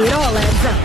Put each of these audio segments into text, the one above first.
It all adds up.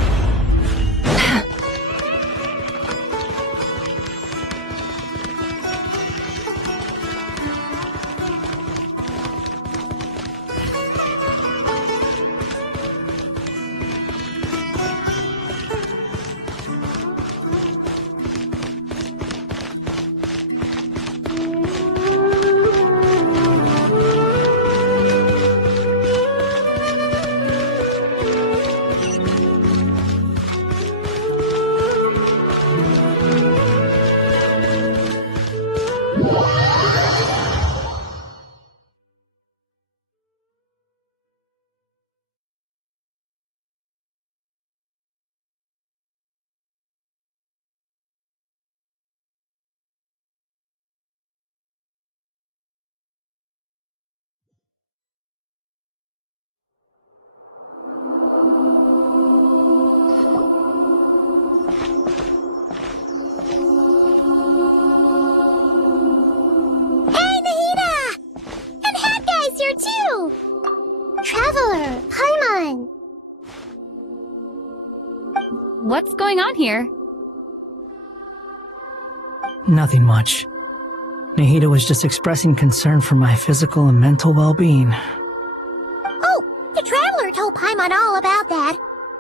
Traveler, Paimon! What's going on here? Nothing much. Nahida was just expressing concern for my physical and mental well-being. Oh, the Traveler told Paimon all about that.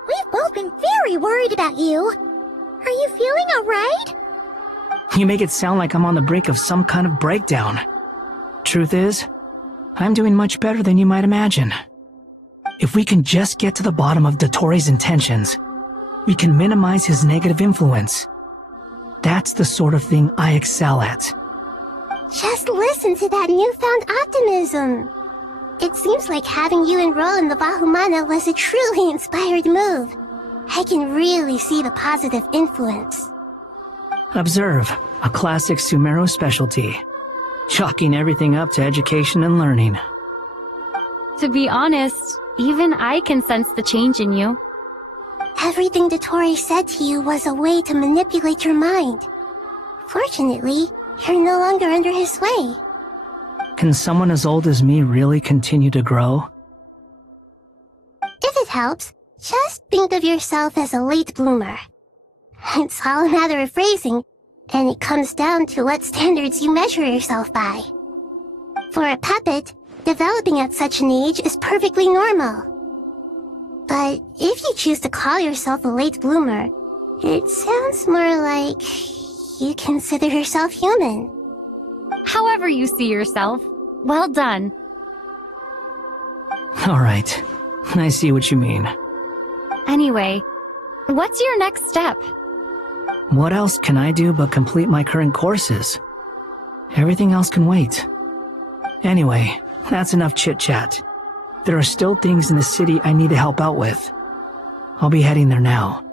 We've both been very worried about you. Are you feeling alright? You make it sound like I'm on the brink of some kind of breakdown. Truth is, I'm doing much better than you might imagine. If we can just get to the bottom of Dottoro's intentions, we can minimize his negative influence. That's the sort of thing I excel at. Just listen to that newfound optimism. It seems like having you enroll in the Bahumana was a truly inspired move. I can really see the positive influence. Observe, a classic Sumeru specialty. Chalking everything up to education and learning. To be honest, even I can sense the change in you. Everything Dottori said to you was a way to manipulate your mind. Fortunately, you're no longer under his sway. Can someone as old as me really continue to grow? If it helps, just think of yourself as a late bloomer. It's all a matter of phrasing, and it comes down to what standards you measure yourself by. For a puppet, developing at such an age is perfectly normal. But if you choose to call yourself a late bloomer, it sounds more like you consider yourself human. However you see yourself, well done. Alright, I see what you mean. Anyway, what's your next step? What else can I do but complete my current courses? Everything else can wait. Anyway, that's enough chit-chat. There are still things in the city I need to help out with. I'll be heading there now.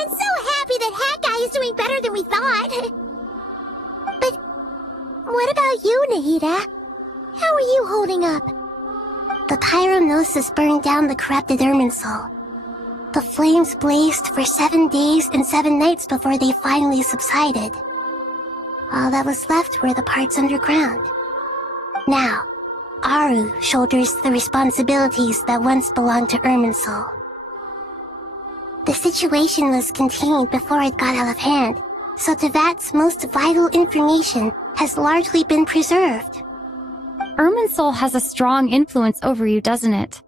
I'm so happy that Hat Guy is doing better than we thought. But what about you, Nahida? How are you holding up? The pyronosis burned down the corrupted Irminsul. The flames blazed for 7 days and 7 nights before they finally subsided. All that was left were the parts underground. Now, Aru shoulders the responsibilities that once belonged to Irminsul. The situation was contained before it got out of hand, so Tevat's most vital information has largely been preserved. Irminsul has a strong influence over you, doesn't it?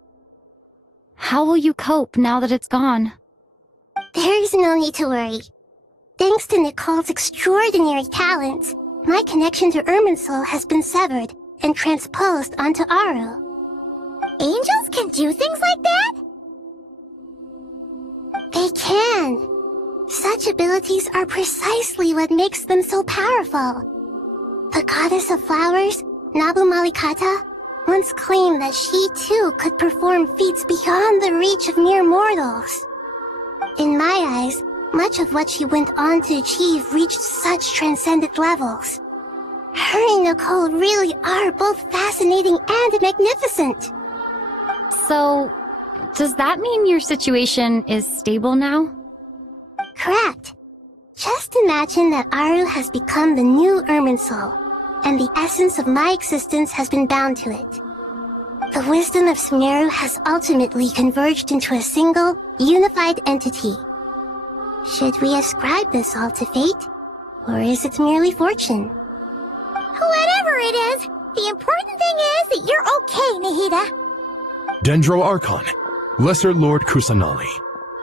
How will you cope now that it's gone? There is no need to worry. Thanks to Nicole's extraordinary talents, my connection to Irminsul has been severed and transposed onto Aru. Angels can do things like that? They can. Such abilities are precisely what makes them so powerful. The goddess of flowers, Nabu Malikata, once claimed that she too could perform feats beyond the reach of mere mortals. In my eyes, much of what she went on to achieve reached such transcendent levels. Her and Nicole really are both fascinating and magnificent. So, does that mean your situation is stable now? Correct. Just imagine that Aru has become the new Irminsul, and the essence of my existence has been bound to it. The wisdom of Sumeru has ultimately converged into a single, unified entity. Should we ascribe this all to fate, or is it merely fortune? Whatever it is, the important thing is that you're okay, Nahida. Dendro Archon, Lesser Lord Kusanali.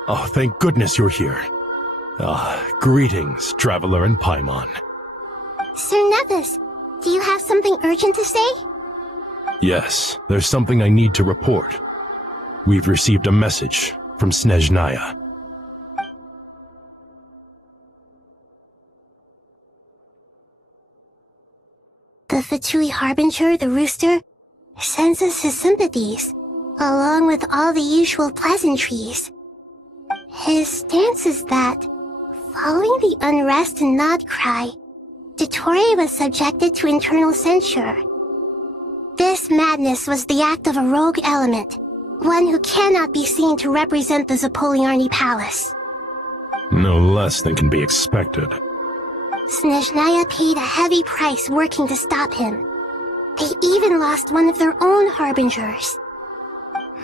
Oh, thank goodness you're here. Greetings, Traveler and Paimon. Sir Nevis, do you have something urgent to say? Yes, there's something I need to report. We've received a message from Snezhnaya. The Fatui Harbinger, the rooster, sends us his sympathies, along with all the usual pleasantries. His stance is that, following the unrest and Nod cry, Dottore was subjected to internal censure. This madness was the act of a rogue element, one who cannot be seen to represent the Zapoliarni Palace. No less than can be expected. Snezhnaya paid a heavy price working to stop him. They even lost one of their own harbingers.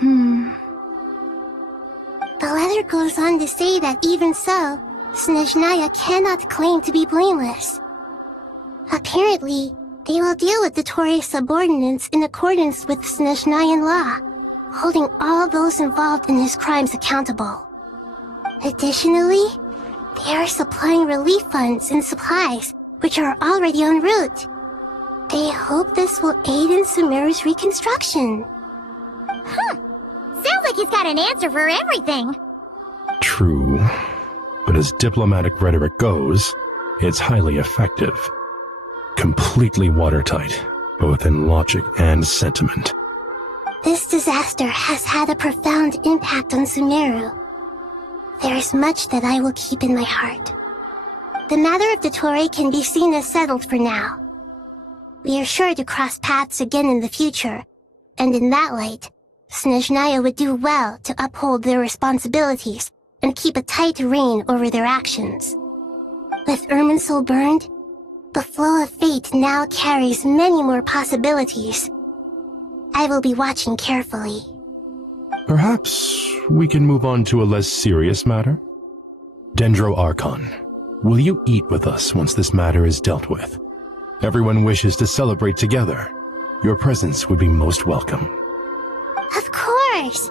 The letter goes on to say that even so, Snezhnaya cannot claim to be blameless. Apparently, they will deal with Dottore's subordinates in accordance with Snezhnayan law, holding all those involved in his crimes accountable. Additionally, they are supplying relief funds and supplies, which are already en route. They hope this will aid in Sumeru's reconstruction. Sounds like he's got an answer for everything. True, but as diplomatic rhetoric goes, it's highly effective. Completely watertight, both in logic and sentiment. This disaster has had a profound impact on Sumeru. There is much that I will keep in my heart. The matter of Dottore can be seen as settled for now. We are sure to cross paths again in the future, and in that light, Snezhnaya would do well to uphold their responsibilities and keep a tight rein over their actions. With Irminsul burned, the flow of fate now carries many more possibilities. I will be watching carefully. Perhaps we can move on to a less serious matter? Dendro Archon, will you eat with us once this matter is dealt with? Everyone wishes to celebrate together. Your presence would be most welcome. Of course!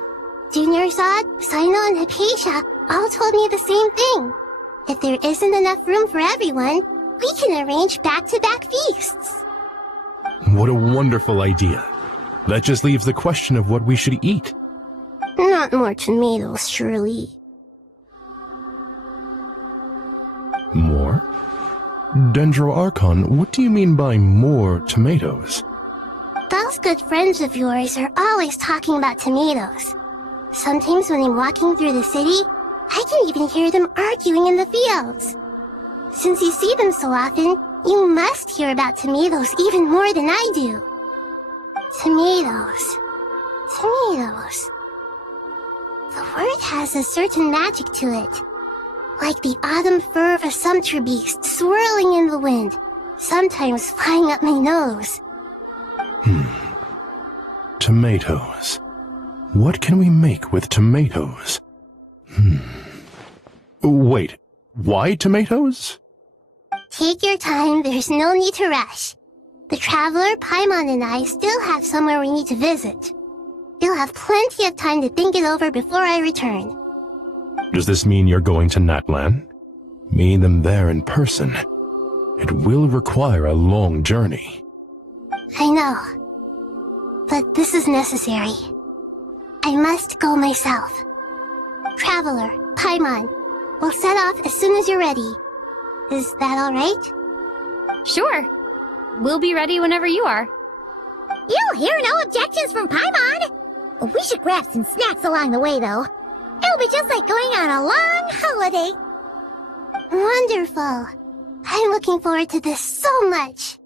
Junior Zod, Sino, and Hypatia all told me the same thing. If there isn't enough room for everyone, we can arrange back-to-back feasts. What a wonderful idea. That just leaves the question of what we should eat. Not more tomatoes, surely. More? Dendro Archon, what do you mean by more tomatoes? Those good friends of yours are always talking about tomatoes. Sometimes when I'm walking through the city, I can even hear them arguing in the fields. Since you see them so often, you must hear about tomatoes even more than I do. Tomatoes. Tomatoes. The word has a certain magic to it. Like the autumn fur of a sumpter beast swirling in the wind, sometimes flying up my nose. Tomatoes. What can we make with tomatoes? Wait, why tomatoes? Take your time, there's no need to rush. The Traveler, Paimon, and I still have somewhere we need to visit. You'll have plenty of time to think it over before I return. Does this mean you're going to Natlan? Meeting them there in person. It will require a long journey. I know. But this is necessary. I must go myself. Traveler, Paimon, we'll set off as soon as you're ready. Is that all right? Sure. We'll be ready whenever you are. You'll hear no objections from Paimon. We should grab some snacks along the way, though. It'll be just like going on a long holiday. Wonderful. I'm looking forward to this so much.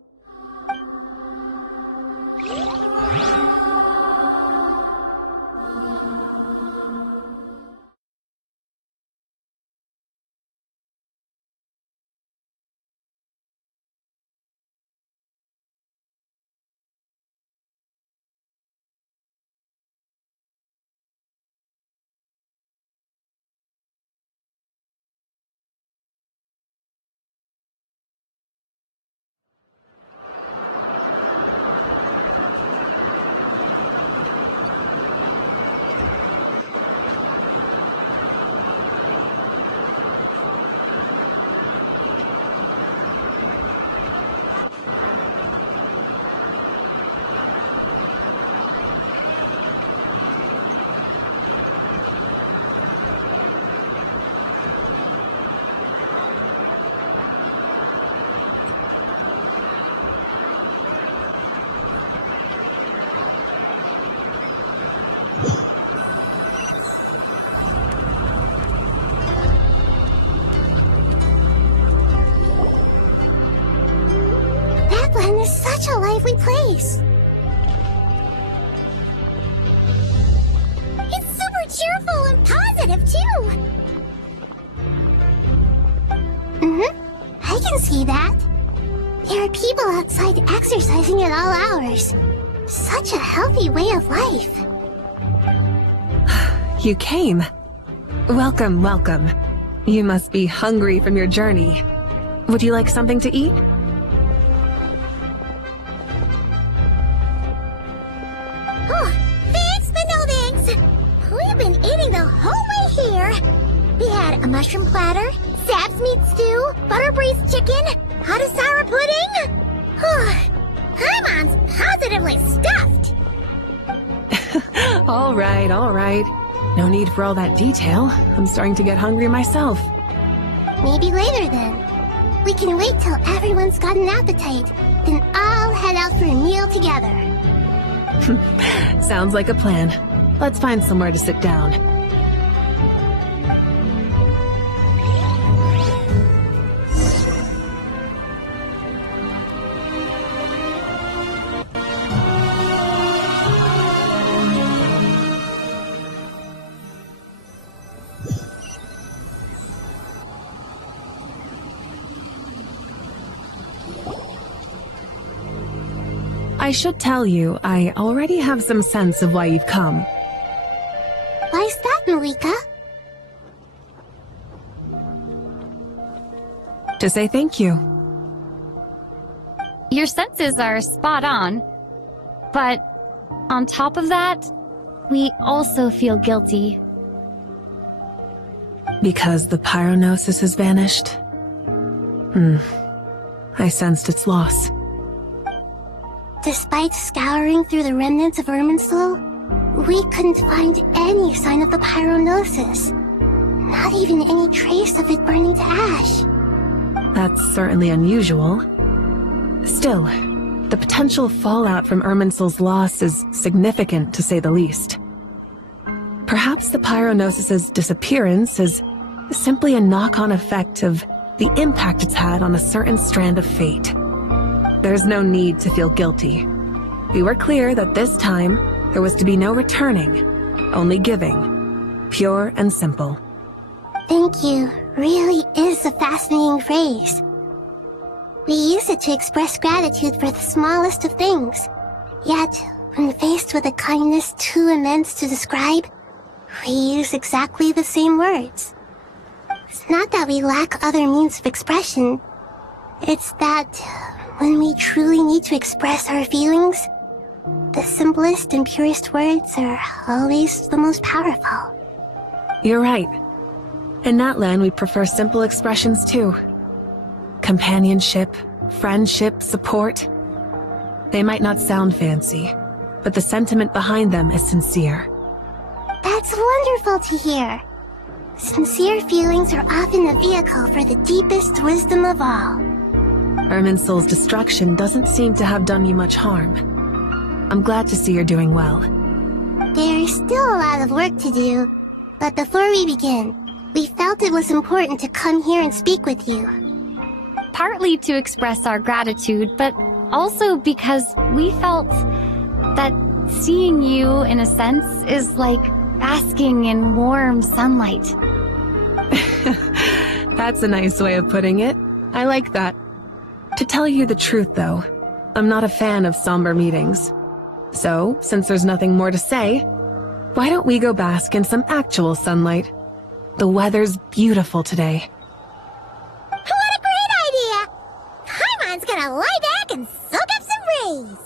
lovely place. It's super cheerful and positive, too. I can see that. There are people outside exercising at all hours. Such a healthy way of life. You came. Welcome, welcome. You must be hungry from your journey. Would you like something to eat? Oh, thanks, but no thanks. We've been eating the whole way here. We had a mushroom platter, Sab's meat stew, butter braised chicken, hot sour pudding. Paimon's positively stuffed. All right, all right. No need for all that detail. I'm starting to get hungry myself. Maybe later then. We can wait till everyone's got an appetite, then all head out for a meal together. Sounds like a plan. Let's find somewhere to sit down. I should tell you, I already have some sense of why you've come. Why's that, Malika? To say thank you. Your senses are spot on. But on top of that, we also feel guilty. Because the pyronosis has vanished? I sensed its loss. Despite scouring through the remnants of Irminsul, we couldn't find any sign of the pyronosis. Not even any trace of it burning to ash. That's certainly unusual. Still, the potential fallout from Irminsul's loss is significant, to say the least. Perhaps the pyronosis's disappearance is simply a knock-on effect of the impact it's had on a certain strand of fate. There's no need to feel guilty. We were clear that this time, there was to be no returning, only giving. Pure and simple. Thank you really is a fascinating phrase. We use it to express gratitude for the smallest of things. Yet, when faced with a kindness too immense to describe, we use exactly the same words. It's not that we lack other means of expression. It's that when we truly need to express our feelings, the simplest and purest words are always the most powerful. You're right. In that land, we prefer simple expressions too. Companionship, friendship, support. They might not sound fancy, but the sentiment behind them is sincere. That's wonderful to hear. Sincere feelings are often a vehicle for the deepest wisdom of all. Irminsul's destruction doesn't seem to have done you much harm. I'm glad to see you're doing well. There's still a lot of work to do, but before we begin, we felt it was important to come here and speak with you. Partly to express our gratitude, but also because we felt that seeing you, in a sense, is like basking in warm sunlight. That's a nice way of putting it. I like that. To tell you the truth, though, I'm not a fan of somber meetings. So, since there's nothing more to say, why don't we go bask in some actual sunlight? The weather's beautiful today. What a great idea! Paimon's gonna lie back and soak up some rays.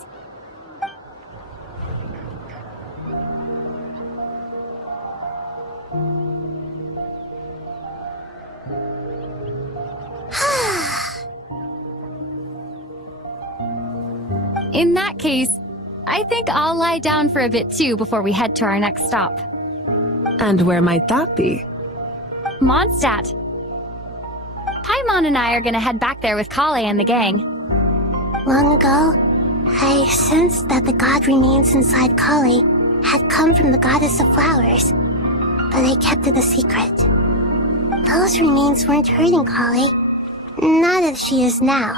In that case, I think I'll lie down for a bit too before we head to our next stop. And where might that be? Mondstadt. Paimon and I are gonna head back there with Kale and the gang. Long ago, I sensed that the god remains inside Kali had come from the goddess of flowers, but I kept it a secret. Those remains weren't hurting Kali, not as she is now.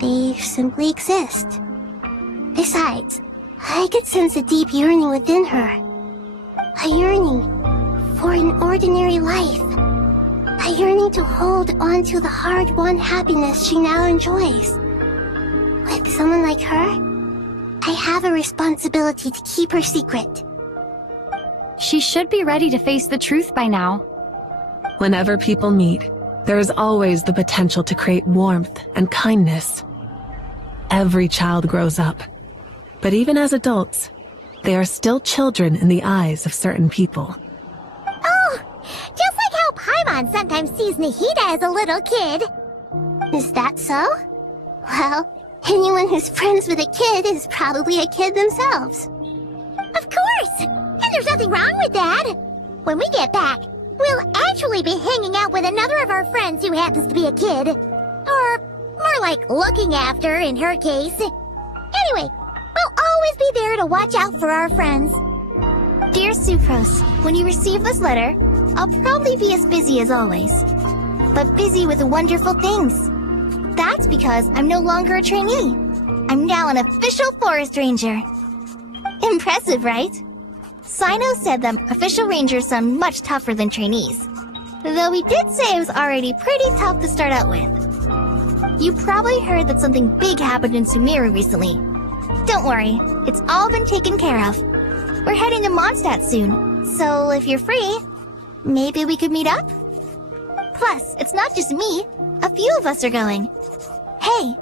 They simply exist. Besides, I could sense a deep yearning within her. A yearning for an ordinary life. A yearning to hold on to the hard-won happiness she now enjoys. With someone like her, I have a responsibility to keep her secret. She should be ready to face the truth by now. Whenever people meet, there is always the potential to create warmth and kindness. Every child grows up, but even as adults, they are still children in the eyes of certain people. Oh, just like how Paimon sometimes sees Nahida as a little kid. Is that so? Well, anyone who's friends with a kid is probably a kid themselves. Of course! And there's nothing wrong with that. When we get back, we'll actually be hanging out with another of our friends who happens to be a kid. Or more like looking after, in her case. Anyway, we'll always be there to watch out for our friends. Dear Sucrose, when you receive this letter, I'll probably be as busy as always. But busy with wonderful things. That's because I'm no longer a trainee. I'm now an official forest ranger. Impressive, right? Sino said that official rangers sound much tougher than trainees. Though he did say it was already pretty tough to start out with. You probably heard that something big happened in Sumeru recently. Don't worry, it's all been taken care of. We're heading to Mondstadt soon, so if you're free, maybe we could meet up? Plus, it's not just me. A few of us are going. Hey,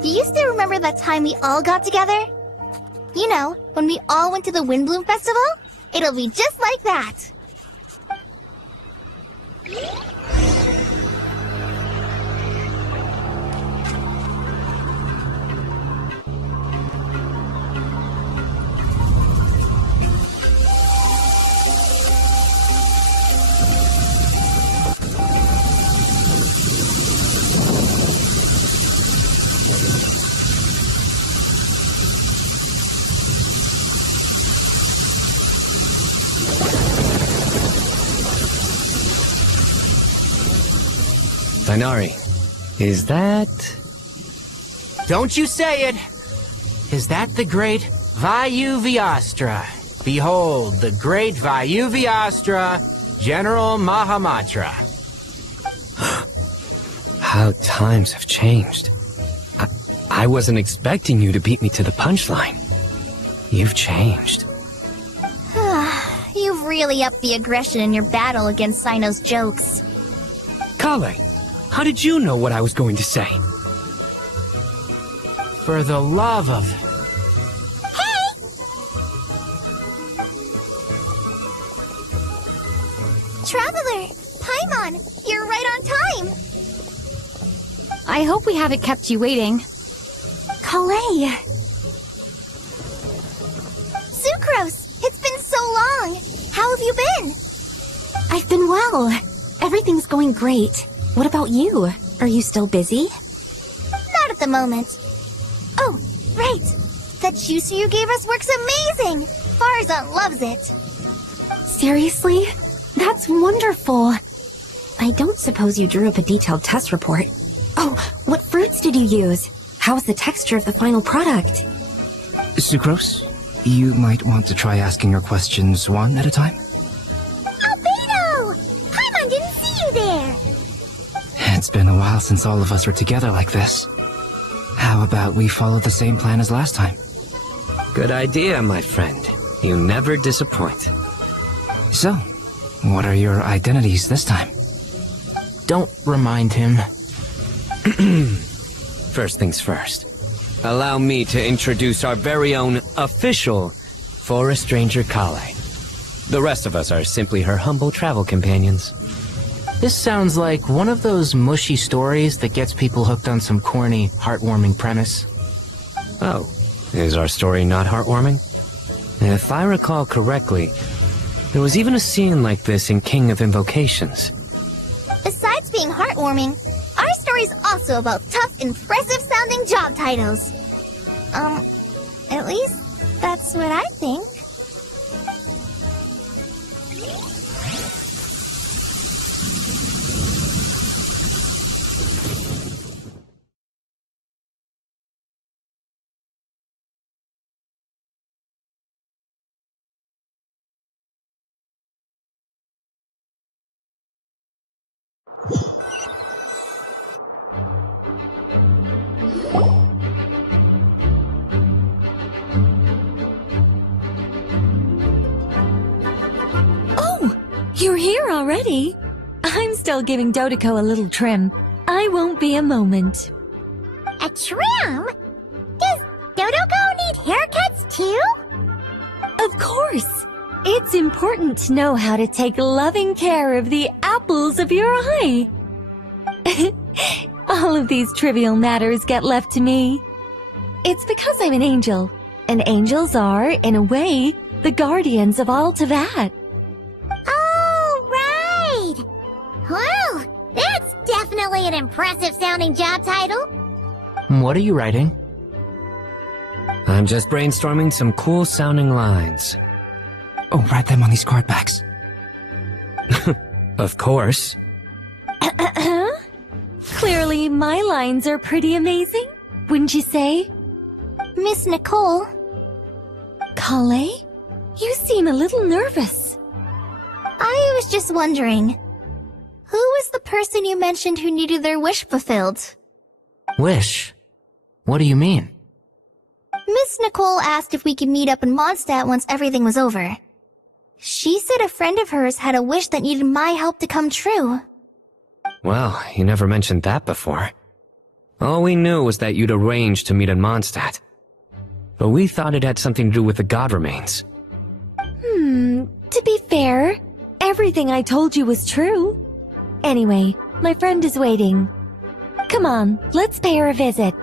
do you still remember that time we all got together? You know, when we all went to the Windbloom Festival? It'll be just like that. Tighnari, is that... Don't you say it! Is that the great Vayuvyastra? Behold, the great Vayuvyastra, General Mahamatra. How times have changed. I wasn't expecting you to beat me to the punchline. You've changed. You've really upped the aggression in your battle against Sino's jokes. Kale, how did you know what I was going to say? For the love of... Traveler, Paimon, you're right on time. I hope we haven't kept you waiting. Kalei. Sucrose, it's been so long. How have you been? I've been well. Everything's going great. What about you? Are you still busy? Not at the moment. Oh, right. That juicer you gave us works amazing. Farzan loves it. Seriously? That's wonderful. I don't suppose you drew up a detailed test report. Oh, what fruits did you use? How's the texture of the final product? Sucrose, you might want to try asking your questions one at a time. Albedo! Paimon didn't see you there! It's been a while since all of us were together like this. How about we follow the same plan as last time? Good idea, my friend. You never disappoint. So, what are your identities this time? Don't remind him. First things first. Allow me to introduce our very own official Forest Ranger Kale. The rest of us are simply her humble travel companions. This sounds like one of those mushy stories that gets people hooked on some corny, heartwarming premise. Oh, is our story not heartwarming? If I recall correctly, there was even a scene like this in King of Invocations. Besides being heartwarming, our story's also about tough, impressive-sounding job titles. At least that's what I think. You're here already? I'm still giving Dodeko a little trim. I won't be a moment. A trim? Does Dodeko need haircuts too? Of course. It's important to know how to take loving care of the apples of your eye. All of these trivial matters get left to me. It's because I'm an angel, and angels are, in a way, the guardians of all Teyvat. Oh, right! Well, that's definitely an impressive-sounding job title. What are you writing? I'm just brainstorming some cool-sounding lines. Oh, write them on these card backs. Of course. Clearly, my lines are pretty amazing, wouldn't you say? Miss Nicole. Kale? You seem a little nervous. I was just wondering, who was the person you mentioned who needed their wish fulfilled? Wish? What do you mean? Miss Nicole asked if we could meet up in Mondstadt once everything was over. She said a friend of hers had a wish that needed my help to come true. Well, you never mentioned that before. All we knew was that you'd arranged to meet in Mondstadt. But we thought it had something to do with the god remains. To be fair, everything I told you was true. Anyway, my friend is waiting. Come on, let's pay her a visit.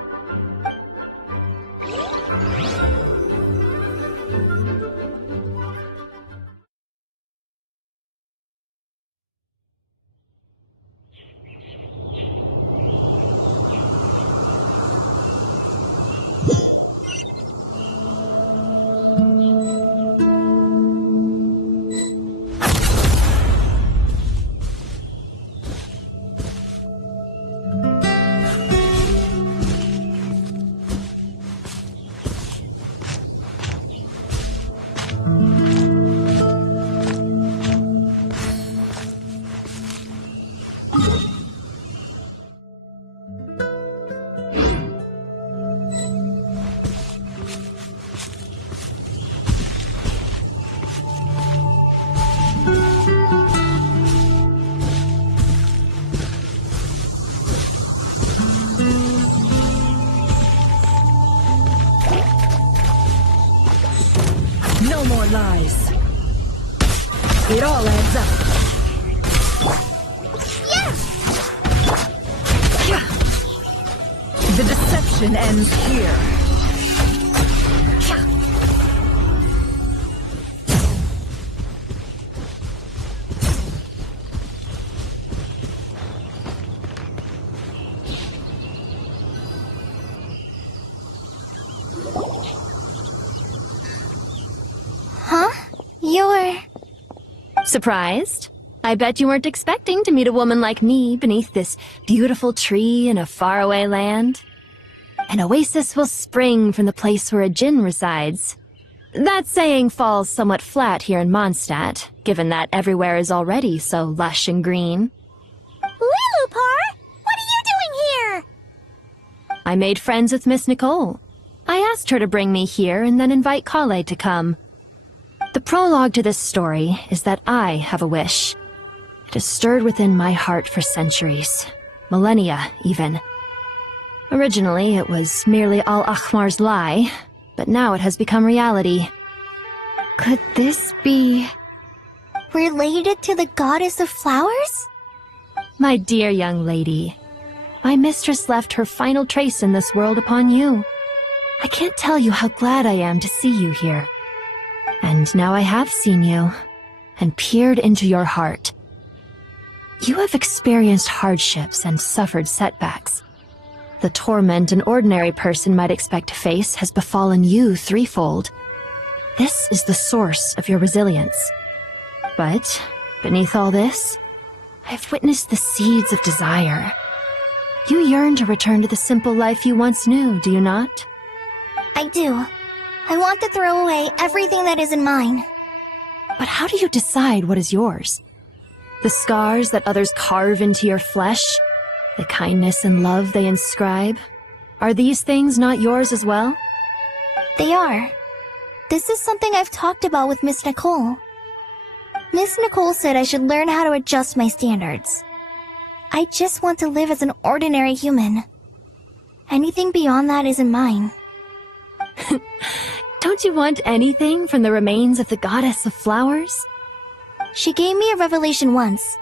No more lies. It all adds up. The deception ends here. You're... Surprised? I bet you weren't expecting to meet a woman like me beneath this beautiful tree in a faraway land. An oasis will spring from the place where a djinn resides. That saying falls somewhat flat here in Mondstadt, given that everywhere is already so lush and green. Lilupar! What are you doing here? I made friends with Miss Nicole. I asked her to bring me here and then invite Kale to come. The prologue to this story is that I have a wish. It has stirred within my heart for centuries, millennia even. Originally, it was merely Al-Ahmar's lie, but now it has become reality. Could this be... related to the goddess of flowers? My dear young lady, my mistress left her final trace in this world upon you. I can't tell you how glad I am to see you here. And now I have seen you, and peered into your heart. You have experienced hardships and suffered setbacks. The torment an ordinary person might expect to face has befallen you threefold. This is the source of your resilience. But, beneath all this, I've witnessed the seeds of desire. You yearn to return to the simple life you once knew, do you not? I do. I want to throw away everything that isn't mine. But how do you decide what is yours? The scars that others carve into your flesh? The kindness and love they inscribe? Are these things not yours as well? They are. This is something I've talked about with Miss Nicole. Miss Nicole said I should learn how to adjust my standards. I just want to live as an ordinary human. Anything beyond that isn't mine. Don't you want anything from the remains of the goddess of flowers? She gave me a revelation once.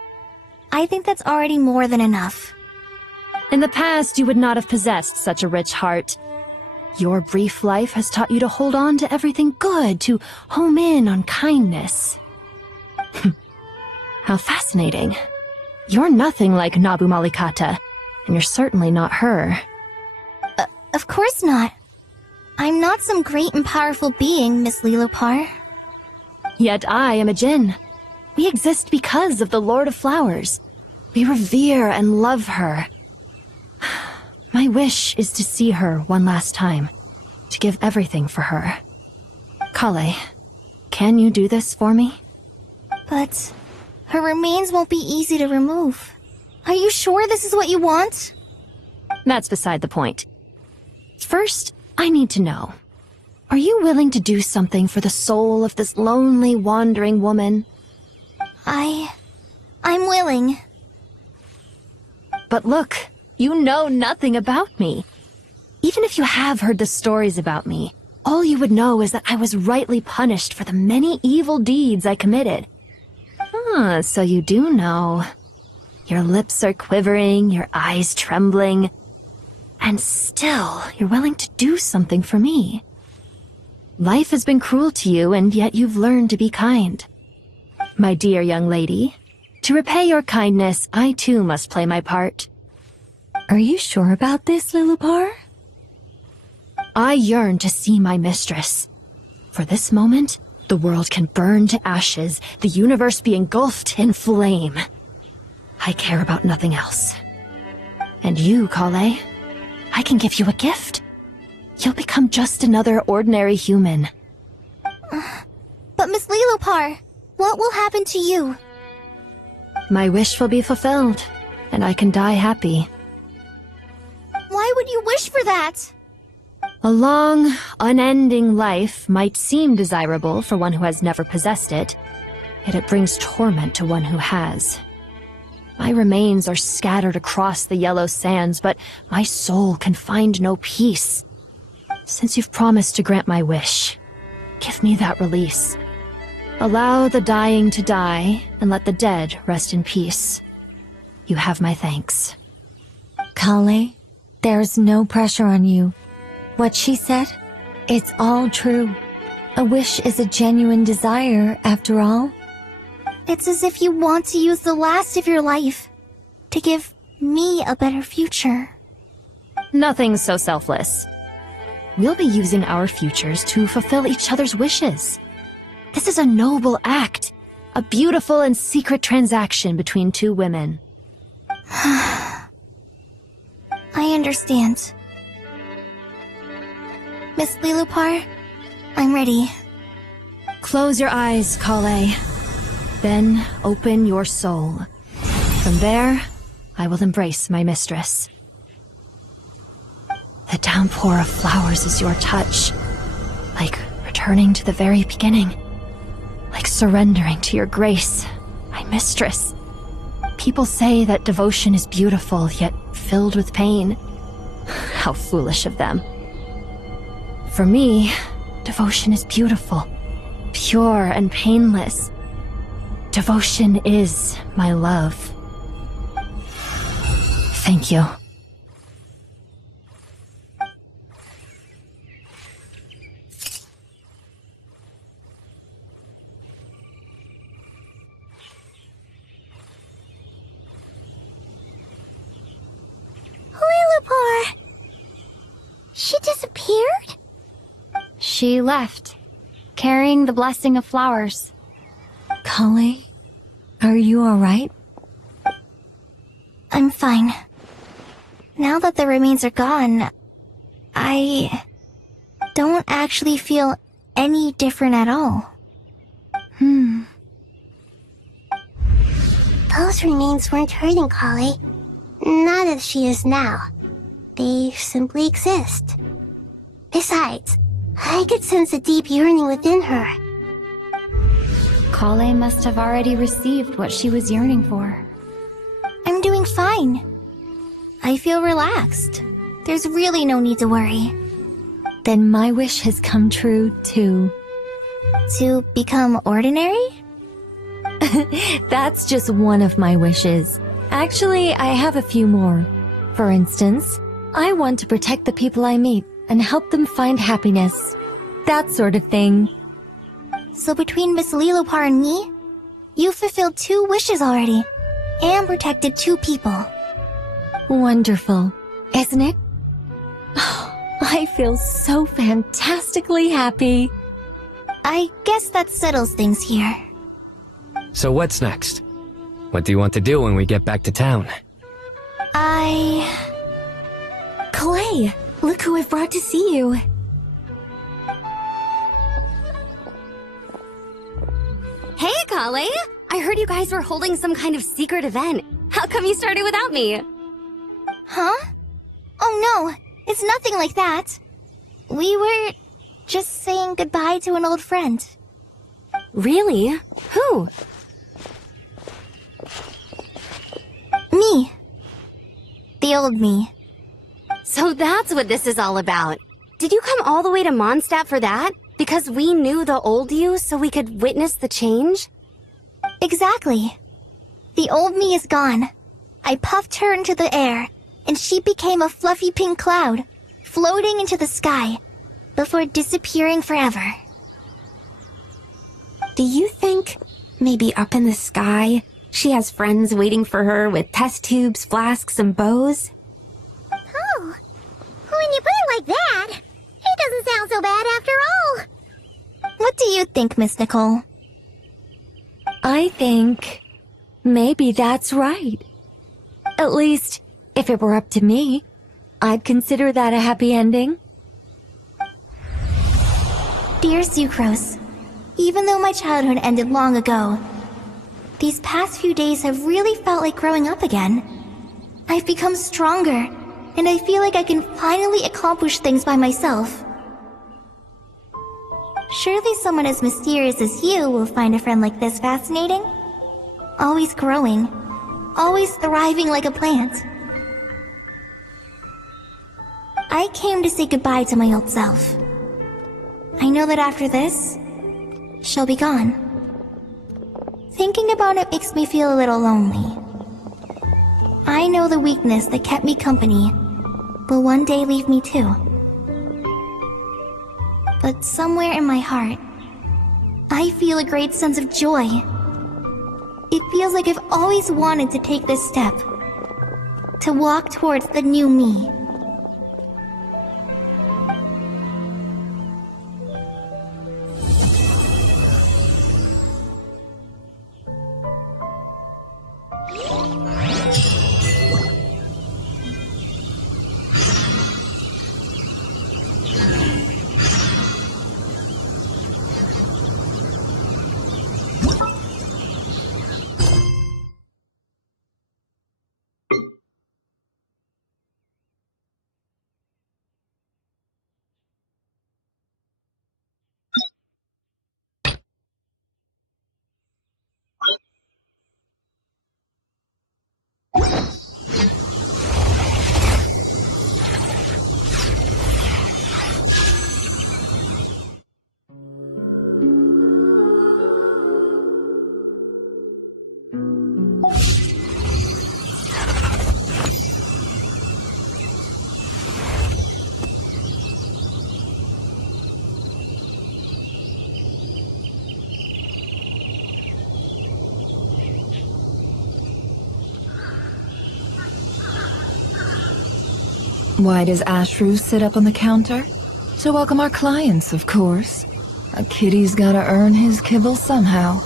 I think that's already more than enough. In the past, you would not have possessed such a rich heart. Your brief life has taught you to hold on to everything good, to home in on kindness. How fascinating. You're nothing like Nabu Malikata, and you're certainly not her. Of course not. I'm not some great and powerful being, Miss Lilopar. Yet I am a Jinn. We exist because of the Lord of Flowers. We revere and love her. My wish is to see her one last time, to give everything for her. Kale, can you do this for me? But her remains won't be easy to remove. Are you sure this is what you want? That's beside the point. First, I need to know. Are you willing to do something for the soul of this lonely, wandering woman? I'm willing. But look, you know nothing about me. Even if you have heard the stories about me, all you would know is that I was rightly punished for the many evil deeds I committed. Ah, so you do know. Your lips are quivering, your eyes trembling, and still you're willing to do something for me. Life has been cruel to you, and yet you've learned to be kind. My dear young lady, to repay your kindness, I too must play my part. Are you sure about this, Lilopar? I yearn to see my mistress. For this moment, the world can burn to ashes, the universe be engulfed in flame. I care about nothing else. And you, Kale, I can give you a gift. You'll become just another ordinary human. But Miss Lilopar, what will happen to you? My wish will be fulfilled, and I can die happy. Why would you wish for that? A long, unending life might seem desirable for one who has never possessed it, yet it brings torment to one who has. My remains are scattered across the yellow sands, but my soul can find no peace. Since you've promised to grant my wish, give me that release. Allow the dying to die, and let the dead rest in peace. You have my thanks. Kale, there's no pressure on you. What she said, it's all true. A wish is a genuine desire, after all. It's as if you want to use the last of your life to give me a better future. Nothing's so selfless. We'll be using our futures to fulfill each other's wishes. This is a noble act, a beautiful and secret transaction between two women. I understand. Miss Lilopar, I'm ready. Close your eyes, Kale. Then open your soul. From there, I will embrace my mistress. The downpour of flowers is your touch, like returning to the very beginning, like surrendering to your grace, my mistress. People say that devotion is beautiful, yet filled with pain. How foolish of them. For me, devotion is beautiful, pure and painless. Devotion is my love. Thank you. Lilopar! She disappeared? She left, carrying the blessing of flowers. Kale, are you alright? I'm fine. Now that the remains are gone, I don't actually feel any different at all. Those remains weren't hurting Kale. Not as she is now. They simply exist. Besides, I could sense a deep yearning within her. Kale must have already received what she was yearning for. I'm doing fine. I feel relaxed. There's really no need to worry. Then my wish has come true, too. To become ordinary? That's just one of my wishes. Actually, I have a few more. For instance, I want to protect the people I meet and help them find happiness. That sort of thing. So between Miss Lilopar and me, you've fulfilled 2 wishes already, and protected 2 people. Wonderful, isn't it? I feel so fantastically happy. I guess that settles things here. So what's next? What do you want to do when we get back to town? Clay, look who I've brought to see you. Hey, Kale! I heard you guys were holding some kind of secret event. How come you started without me? Huh? Oh no, it's nothing like that. We were just saying goodbye to an old friend. Really? Who? Me. The old me. So that's what this is all about. Did you come all the way to Mondstadt for that? Because we knew the old you so we could witness the change? Exactly. The old me is gone. I puffed her into the air, and she became a fluffy pink cloud, floating into the sky, before disappearing forever. Do you think, maybe up in the sky, she has friends waiting for her with test tubes, flasks, and bows? Oh, when you put it like that, it doesn't sound so bad after all. What do you think, Miss Nicole? I think maybe that's right. At least, if it were up to me, I'd consider that a happy ending. Dear Sucrose, even though my childhood ended long ago, these past few days have really felt like growing up again. I've become stronger, and I feel like I can finally accomplish things by myself. Surely someone as mysterious as you will find a friend like this fascinating. Always growing, always thriving like a plant. I came to say goodbye to my old self. I know that after this, she'll be gone. Thinking about it makes me feel a little lonely. I know the weakness that kept me company will one day leave me too. But somewhere in my heart, I feel a great sense of joy. It feels like I've always wanted to take this step, to walk towards the new me. Why does Ashru sit up on the counter? To welcome our clients, of course. A kitty's gotta earn his kibble somehow.